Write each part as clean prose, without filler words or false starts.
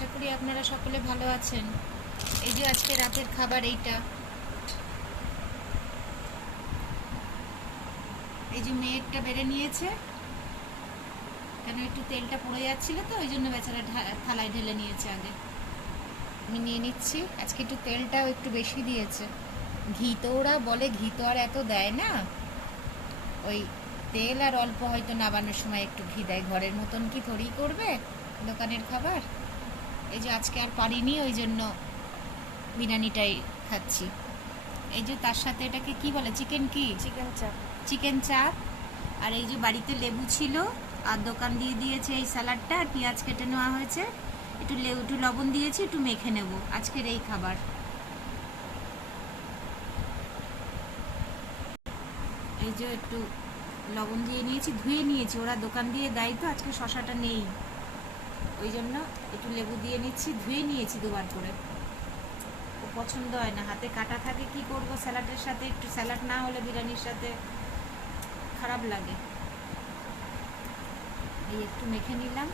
আশা করি আপনারা সকলে ভালো আছেন। এই যে আজকে রাতের খাবার এইটা, এই যে মেয়েরটা বেড়ে নিয়েছে, কেন একটু তেলটা পড়ে যাচ্ছিল তো ওই জন্য বেচারা থালায় ঢেলে নিয়েছে আগে। আমি নিয়ে নিচ্ছি। আজকে একটু তেলটাও একটু বেশি দিয়েছে। ঘি তো ওরা বলে ঘি তো আর এত দেয় না, ওই তেল আর অল্প হয়তো নাবানোর সময় একটু ঘি দেয়, ঘরের মতন কি থরি করবে দোকানের খাবার। এই যে আজকে আর পারিনি, ওই জন্য বিরিয়ানিটাই খাচ্ছি। এই যে তার সাথে এটাকে কি বলে, চিকেন কি, চিকেন চাপ। চিকেন চাপ। আর এই যে বাড়িতে লেবু ছিল আর দোকান দিয়ে দিয়েছে এই স্যালাডটা, আর পেঁয়াজ কেটে নেওয়া হয়েছে, একটু লবণ দিয়েছি, একটু মেখে নেব আজকের এই খাবার। এই যে একটু লবণ দিয়ে নিয়েছি, ধুয়ে নিয়েছি, ওরা দোকান দিয়ে দেয় তো, আজকে শশাটা নেই ওই জন্য একটু লেবু দিয়ে নিচ্ছি, ধুয়ে নিয়েছি দুবার করে। ও পছন্দ হয় না, হাতে কাটা থাকে, কি করব স্যালাডের সাথে, একটু স্যালাড না হলে বিরিয়ানির সাথে খারাপ লাগে। এই একটু মেখে নিলাম,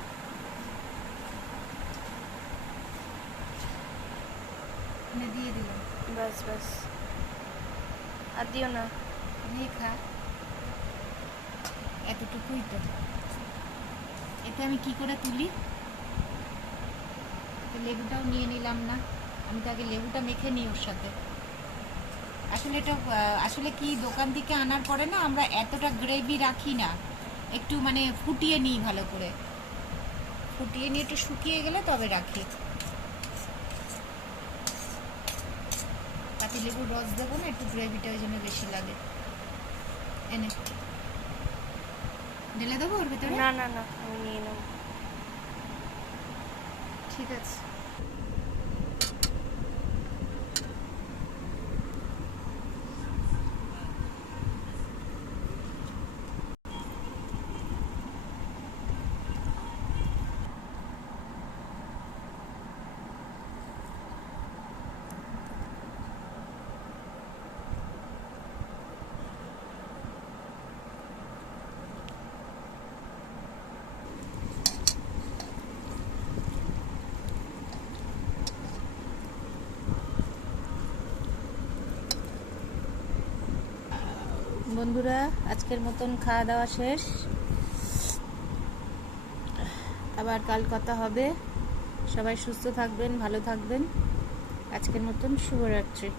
দিয়ে দিলাম, বাস বাস, আর দিও না। দিয়ে খা, এতটুকুই তো। এতে আমি কি করে তুলি, লেবুটাও নিয়ে নিলাম না, আমি তো আগে লেবুটা মেখে নিই ওর সাথে। আসলে এটা আসলে কি, দোকান থেকে আনার পরে না আমরা এতটা গ্রেভি রাখি না, একটু মানে ফুটিয়ে নিই, ভালো করে ফুটিয়ে নিয়ে একটু শুকিয়ে গেলে তবে রাখি। তাতে লেবুর রস দেবো না, একটু গ্রেভিটা ওই জন্য বেশি লাগে। এনে ঢেলে দেবো ওর ভেতরে? না না না, আমি নিয়ে নেব। ঠিক আছে। বন্ধুরা, আজকের মতন খাওয়া দাওয়া শেষ, আবার কাল কথা হবে। সবাই সুস্থ থাকবেন, ভালো থাকবেন। আজকের মতন শুভরাত্রি।